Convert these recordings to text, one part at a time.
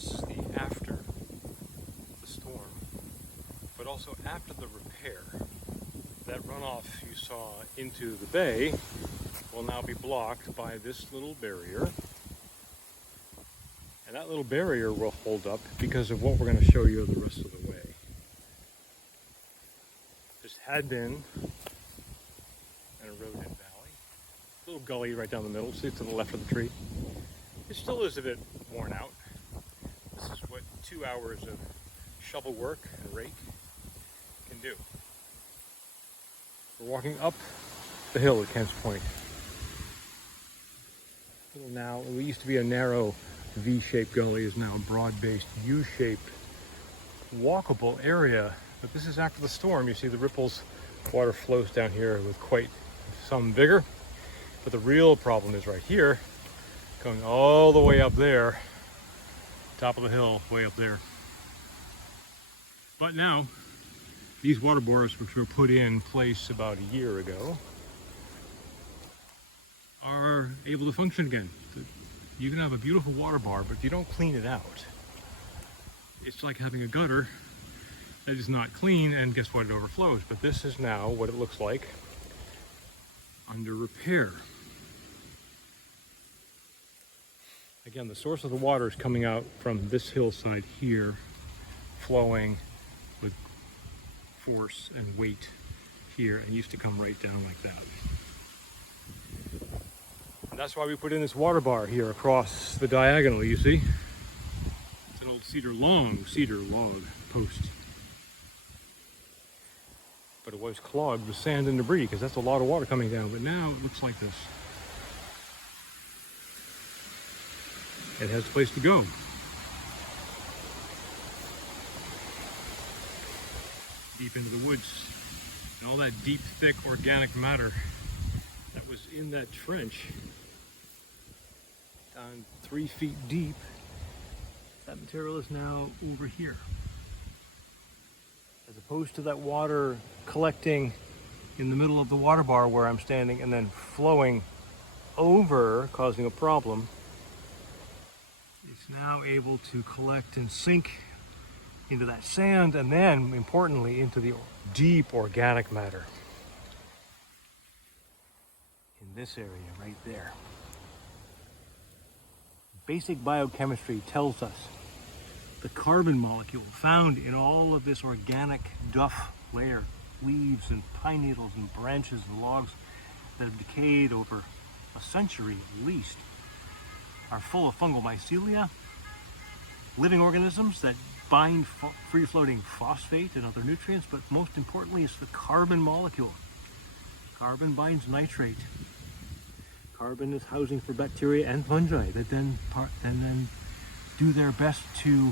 This is the after the storm, but also after the repair. That runoff you saw into the bay will now be blocked by this little barrier. And that little barrier will hold up because of what we're going to show you the rest of the way. This had been an eroded valley. A little gully right down the middle, see to the left of the tree. It still is a bit worn out. This is what 2 hours of shovel work and rake can do. We're walking up the hill at Kent's Point. Now, we used to be a narrow V-shaped gully, is now a broad-based U-shaped walkable area. But this is after the storm. You see the ripples, water flows down here with quite some vigor. But the real problem is right here, going all the way up there, top of the hill, way up there. But now, these water bars, which were put in place about a year ago, are able to function again. You can have a beautiful water bar, but if you don't clean it out, it's like having a gutter that is not clean, and guess what? It overflows. But this is now what it looks like under repair. Again, the source of the water is coming out from this hillside here, flowing with force and weight here, and used to come right down like that. And that's why we put in this water bar here across the diagonal, you see? It's an old cedar log post. But it was clogged with sand and debris, because that's a lot of water coming down, but now it looks like this. It has a place to go. Deep into the woods. And all that deep, thick, organic matter that was in that trench, down 3 feet deep, that material is now over here. As opposed to that water collecting in the middle of the water bar where I'm standing and then flowing over, causing a problem, it's now able to collect and sink into that sand, and then, importantly, into the deep organic matter in this area right there. Basic biochemistry tells us the carbon molecule found in all of this organic duff layer, leaves and pine needles and branches and logs that have decayed over a century at least, are full of fungal mycelia, living organisms that bind free-floating phosphate and other nutrients, but most importantly, it's the carbon molecule. Carbon binds nitrate. Carbon is housing for bacteria and fungi that then do their best to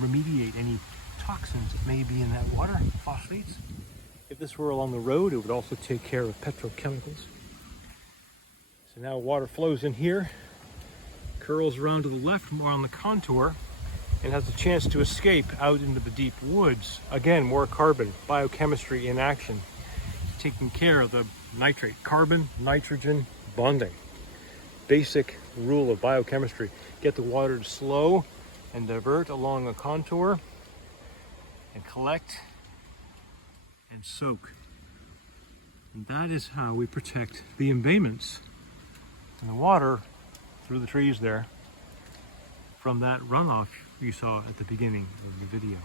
remediate any toxins that may be in that water, phosphates. If this were along the road, it would also take care of petrochemicals. So now water flows in here, curls around to the left more on the contour, and has a chance to escape out into the deep woods. Again, more carbon, biochemistry in action, taking care of the nitrate, carbon, nitrogen bonding. Basic rule of biochemistry. Get the water to slow and divert along a contour and collect and soak. And that is how we protect the embayments and the water through the trees there from that runoff you saw at the beginning of the video.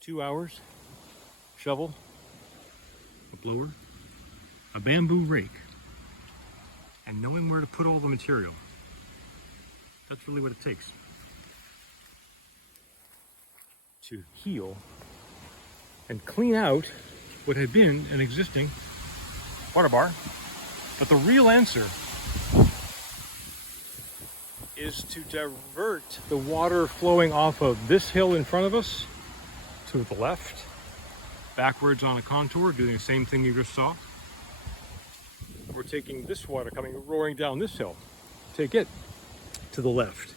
2 hours, shovel, a blower, a bamboo rake, and knowing where to put all the material. That's really what it takes to heal and clean out what had been an existing water bar. But the real answer is to divert the water flowing off of this hill in front of us to the left, backwards on a contour, doing the same thing you just saw. We're taking this water coming roaring down this hill, take it to the left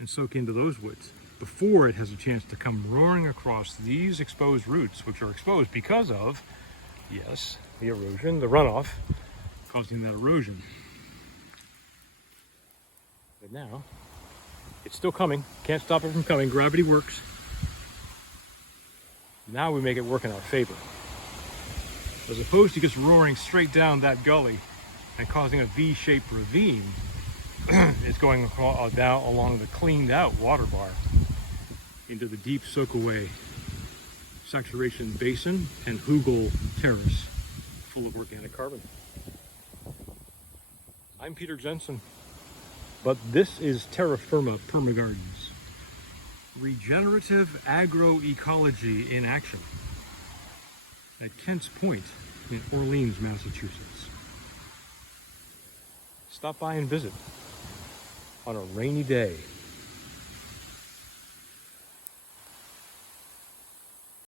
and soak into those woods before it has a chance to come roaring across these exposed roots, which are exposed because of, yes, the erosion, the runoff, causing that erosion. But now, it's still coming. Can't stop it from coming. Gravity works. Now we make it work in our favor. As opposed to just roaring straight down that gully and causing a V-shaped ravine, it's going down along the cleaned out water bar into the deep soak-away saturation basin and hugel terrace full of organic carbon. I'm Peter Jensen, but this is Terra Firma Permagardens. Regenerative agroecology in action at Kent's Point in Orleans, Massachusetts. Stop by and visit on a rainy day.